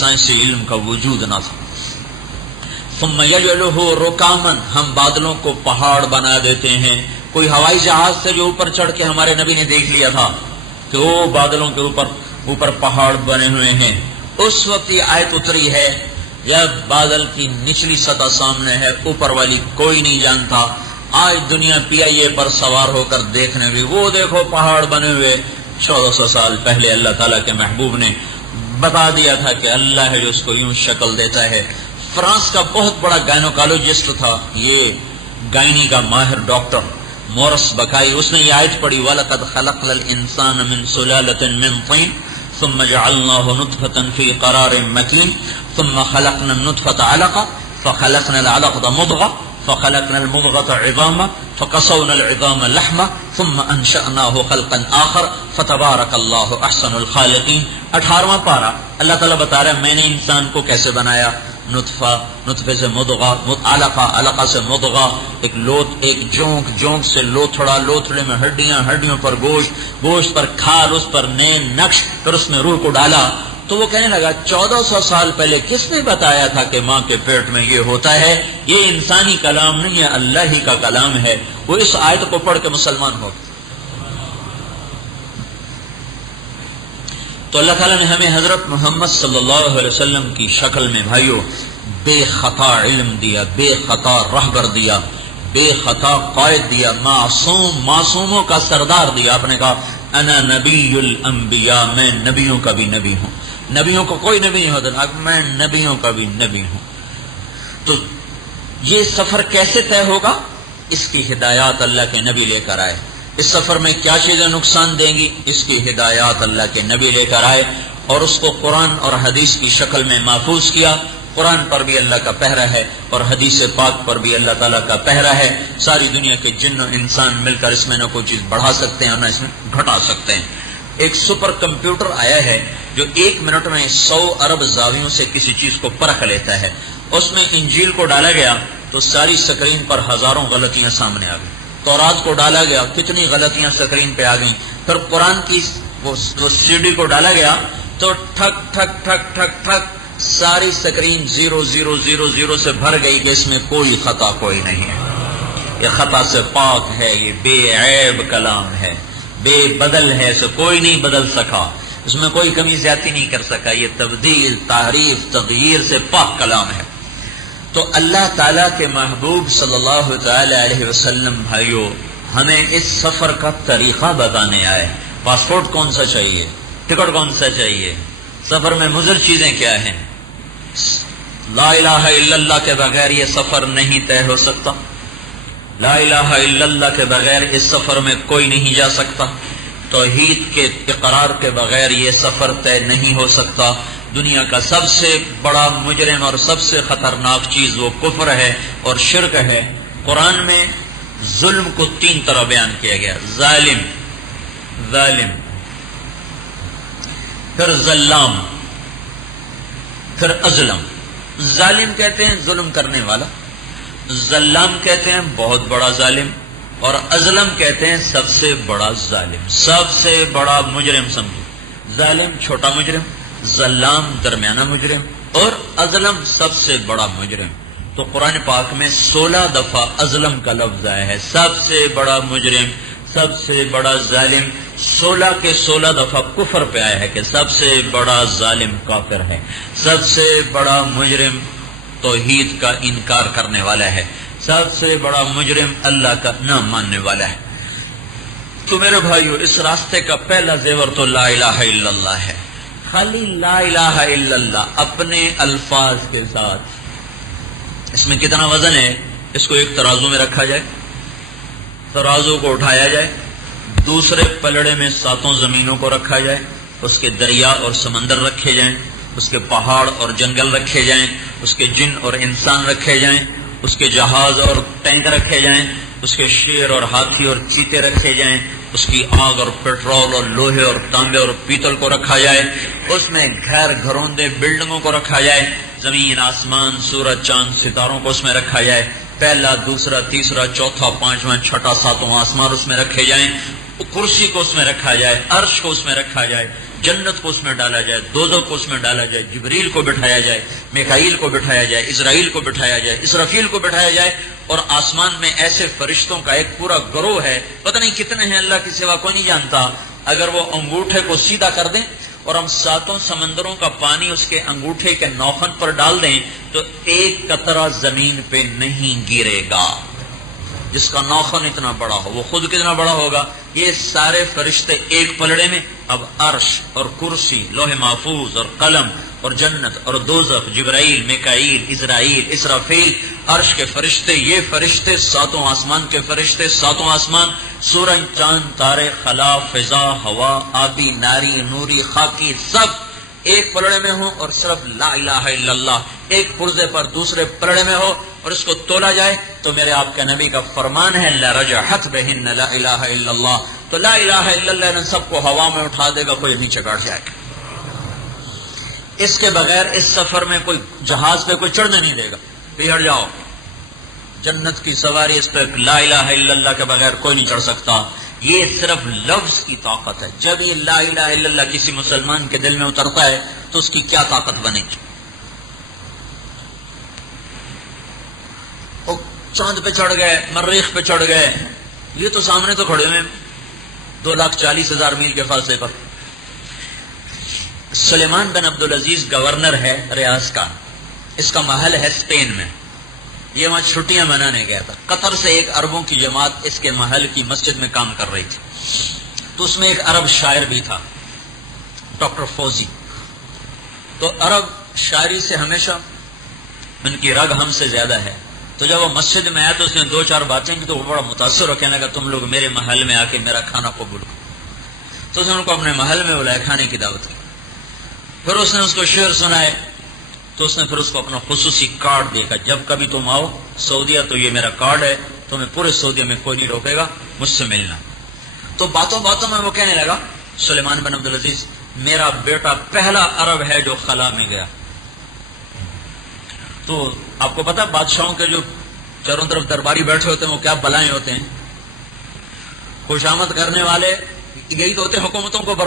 سائنسی علم کا وجود نہ تھا. ثم یجعلہ رکاما، ہم بادلوں کو پہاڑ بنا دیتے ہیں. کوئی ہوائی جہاز سے جو اوپر چڑھ کے ہمارے نبی نے دیکھ لیا تھا کہ وہ بادلوں کے اوپر پہاڑ بنے ہوئے ہیں. اس وقت یہ آیت اتری ہے جب بادل کی نچلی سطح سامنے ہے، اوپر والی کوئی نہیں جانتا. آج دنیا پی آئی اے پر سوار ہو کر دیکھنے بھی، وہ دیکھو پہاڑ بنے ہوئے. 1400 سال پہلے اللہ تعالیٰ کے محبوب نے بتا دیا تھا کہ اللہ ہے جو اس کو یوں شکل دیتا ہے. فرانس کا بہت بڑا گائنوکالوجسٹ تھا، یہ گائنی کا ماہر ڈاکٹر مورس بکائی، اس نے یہ آیت پڑھی وَلَقَدْ خَلَقْنَا الْإِنسَانَ مِنْ سُلَالَةٍ مِنْ طِينٍ ثُمَّ جَعَلْنَاهُ نُطْفَةً فِي قَرَارٍ مَكِينٍ ثُمَّ خَلَقْنَا النُّطْفَةَ عَلَقَةً فَخَلَقْنَا الْعَلَقَةَ مُضْغَةً فخلقنا المضغة عظاما فقصونا العظام لحما ثم انشأناه خلقا آخر فتبارك الله احسن الخالقین. 18واں پارہ اللہ تعالیٰ بتا رہا ہے میں نے انسان کو کیسے بنایا. نطفے سے مضغہ، علقہ سے مضغہ، ایک لوت، ایک جونک سے لوتھڑا، لوتھڑے میں ہڈیوں پر گوشت پر کھال، اس پر نین نقش، پھر اس میں روح کو ڈالا. تو وہ کہنے لگا 1400 سال پہلے کس نے بتایا تھا کہ ماں کے پیٹ میں یہ ہوتا ہے؟ یہ انسانی کلام نہیں ہے، اللہ ہی کا کلام ہے. وہ اس آیت کو پڑھ کے مسلمان ہو. تو اللہ تعالیٰ نے ہمیں حضرت محمد صلی اللہ علیہ وسلم کی شکل میں بھائیو بے خطا علم دیا، بے خطا رہبر دیا، بے خطا قائد دیا، معصوموں کا سردار دیا. آپ نے کہا انا نبی الانبیاء، میں نبیوں کا بھی نبی ہوں. نبیوں کو کوئی نبی نہیں ہوتا، میں نبیوں کا بھی نبی ہوں. تو یہ سفر کیسے طے ہوگا؟ اس کی ہدایات اللہ کے نبی لے کر آئے. اس سفر میں کیا چیزیں نقصان دیں گی؟ اس کی ہدایات اللہ کے نبی لے کر آئے اور اس کو قرآن اور حدیث کی شکل میں محفوظ کیا. قرآن پر بھی اللہ کا پہرا ہے اور حدیث پاک پر بھی اللہ تعالیٰ کا پہرا ہے. ساری دنیا کے جن و انسان مل کر اس میں نہ کوئی چیز بڑھا سکتے ہیں اور نہ اس میں گھٹا سکتے ہیں. ایک سپر کمپیوٹر آیا ہے جو 1 منٹ میں 100 ارب زاویوں سے کسی چیز کو پرکھ لیتا ہے. اس میں انجیل کو ڈالا گیا تو ساری سکرین پر ہزاروں غلطیاں سامنے آ گئیں. تورات کو ڈالا گیا، کتنی غلطیاں سکرین پہ آ گئیں. پھر قرآن کی وہ سی ڈی کو ڈالا گیا تو ٹھک ٹھک ٹھک ٹھک ٹھک ساری سکرین 0000 سے بھر گئی کہ اس میں کوئی خطا کوئی نہیں ہے. یہ خطا سے پاک ہے، یہ بے عیب کلام ہے، بے بدل ہے، اسے کوئی نہیں بدل سکا، اس میں کوئی کمی زیادتی نہیں کر سکا. یہ تبدیل، تحریف، تغییر سے پاک کلام ہے. تو اللہ تعالیٰ کے محبوب صلی اللہ تعالی علیہ وسلم بھائیو ہمیں اس سفر کا طریقہ بتانے آئے. پاسپورٹ کون سا چاہیے، ٹکٹ کون سا چاہیے، سفر میں مضر چیزیں کیا ہیں. لا الہ الا اللہ کے بغیر یہ سفر نہیں طے ہو سکتا. لا الہ الا اللہ کے بغیر اس سفر میں کوئی نہیں جا سکتا. توحید کے اقرار کے بغیر یہ سفر طے نہیں ہو سکتا. دنیا کا سب سے بڑا مجرم اور سب سے خطرناک چیز وہ کفر ہے اور شرک ہے. قرآن میں ظلم کو 3 طرح بیان کیا گیا: ظالم، پھر ظلام، پھر ازلم. ظالم کہتے ہیں ظلم کرنے والا، ظلام کہتے ہیں بہت بڑا ظالم، اور ازلم کہتے ہیں سب سے بڑا ظالم، سب سے بڑا مجرم. سمجھو، ظالم چھوٹا مجرم، ظلام درمیانہ مجرم، اور ازلم سب سے بڑا مجرم. تو قرآن پاک میں 16 دفعہ ازلم کا لفظ آیا ہے. سب سے بڑا مجرم، سب سے بڑا ظالم. 16 کے 16 دفعہ کفر پہ آیا ہے کہ سب سے بڑا ظالم کافر ہے، سب سے بڑا مجرم توحید کا انکار کرنے والا ہے، سب سے بڑا مجرم اللہ کا نہ ماننے والا ہے. تو میرے بھائیو اس راستے کا پہلا زیور تو لا الہ الا اللہ ہے. خالی لا الہ الا اللہ اپنے الفاظ کے ساتھ. اس میں کتنا وزن ہے؟ اس کو ایک ترازو میں رکھا جائے، ترازو کو اٹھایا جائے، دوسرے پلڑے میں 7 زمینوں کو رکھا جائے، اس کے دریا اور سمندر رکھے جائیں، اس کے پہاڑ اور جنگل رکھے جائیں، اس کے جن اور انسان رکھے جائیں، اس کے جہاز اور ٹینک رکھے جائیں، اس کے شیر اور ہاتھی اور چیتے رکھے جائیں، اس کی آگ اور پیٹرول اور لوہے اور تانبے اور پیتل کو رکھا جائے، اس میں گھروندے بلڈنگوں کو رکھا جائے، زمین آسمان سورج چاند ستاروں کو اس میں رکھا جائے، پہلا دوسرا تیسرا چوتھا پانچواں چھٹا ساتواں آسمان اس میں رکھے جائیں، کرسی کو اس میں رکھا جائے، عرش کو اس میں رکھا جائے، جنت کو اس میں ڈالا جائے، دوزخ کو اس میں ڈالا جائے، جبریل کو بٹھایا جائے، میکائیل کو بٹھایا جائے، اسرائیل کو بٹھایا جائے، اسرافیل کو بٹھایا جائے، اور آسمان میں ایسے فرشتوں کا ایک پورا گروہ ہے، پتہ نہیں کتنے ہیں، اللہ کے سوا کوئی نہیں جانتا۔ اگر وہ انگوٹھے کو سیدھا کر دیں اور ہم ساتوں سمندروں کا پانی اس کے انگوٹھے کے نوخن پر ڈال دیں تو ایک قطرہ زمین پہ نہیں گرے گا۔ جس کا نوخن اتنا بڑا ہو، وہ خود کتنا بڑا ہوگا۔ یہ سارے فرشتے ایک پلڑے میں۔ اب عرش اور کرسی، لوح محفوظ اور قلم اور جنت اور دوزخ، جبرائیل، میکائیل، اسرائیل، اسرافیل، عرش کے فرشتے، یہ فرشتے، ساتوں آسمان کے فرشتے، ساتوں آسمان، سورج، چاند، تارے، خلا، فضا، ہوا، آبی، ناری، نوری، خاکی، سب ایک پلڑے میں ہو، اور صرف لا الہ الا اللہ ایک پرزے پر دوسرے پلڑے میں ہو، اور اس کو تولا جائے تو میرے آپ کے نبی کا فرمان ہے لرجحت بہن لا الہ الا اللہ، تو لا الہ الا اللہ نے سب کو ہوا میں اٹھا دے گا، کوئی نیچے کاٹ جائے گا۔ اس کے بغیر اس سفر میں کوئی جہاز پہ کوئی چڑھنے نہیں دے گا، ہٹ جاؤ۔ جنت کی سواری اس پہ لا الہ الا اللہ کے بغیر کوئی نہیں چڑھ سکتا۔ یہ صرف لفظ کی طاقت ہے۔ جب یہ لا الہ الا اللہ کسی مسلمان کے دل میں اترتا ہے تو اس کی کیا طاقت بنے گی۔ وہ چاند پہ چڑھ گئے، مریخ پہ چڑھ گئے، یہ تو سامنے تو کھڑے ہوئے 2,40,000 میل کے فاصلے پر۔ سلیمان بن عبدالعزیز گورنر ہے ریاض کا، اس کا محل ہے اسپین میں، یہ وہاں چھٹیاں منانے گیا تھا۔ قطر سے ایک عربوں کی جماعت اس کے محل کی مسجد میں کام کر رہی تھی، تو اس میں ایک عرب شاعر بھی تھا، ڈاکٹر فوزی۔ تو عرب شاعری سے ہمیشہ ان کی رگ ہم سے زیادہ ہے، تو جب وہ مسجد میں آیا تو اس نے 2-4 باتیں کی تو وہ بڑا متاثر ہو، کہنے لگا تم لوگ میرے محل میں آ کے میرا کھانا قبول کرو۔ تو اس نے ان کو اپنے محل میں بلایا، کھانے کی دعوت کی، پھر اس نے اس کو شعر سنائے، تو اس نے پھر اس کو اپنا خصوصی کارڈ دیکھا، جب کبھی تم آؤ سعودیہ تو یہ میرا کارڈ ہے، تمہیں پورے سعودیہ میں کوئی نہیں روکے گا مجھ سے ملنا۔ تو باتوں باتوں میں وہ کہنے لگا سلیمان بن عبدالعزیز میرا بیٹا پہلا عرب ہے جو خلا میں گیا۔ تو آپ کو پتا بادشاہوں کے جو چاروں طرف درباری بیٹھے ہوتے ہیں وہ کیا بلائیں ہوتے ہیں، خوش آمد کرنے والے یہی تو ہوتے ہیں، حکومتوں کو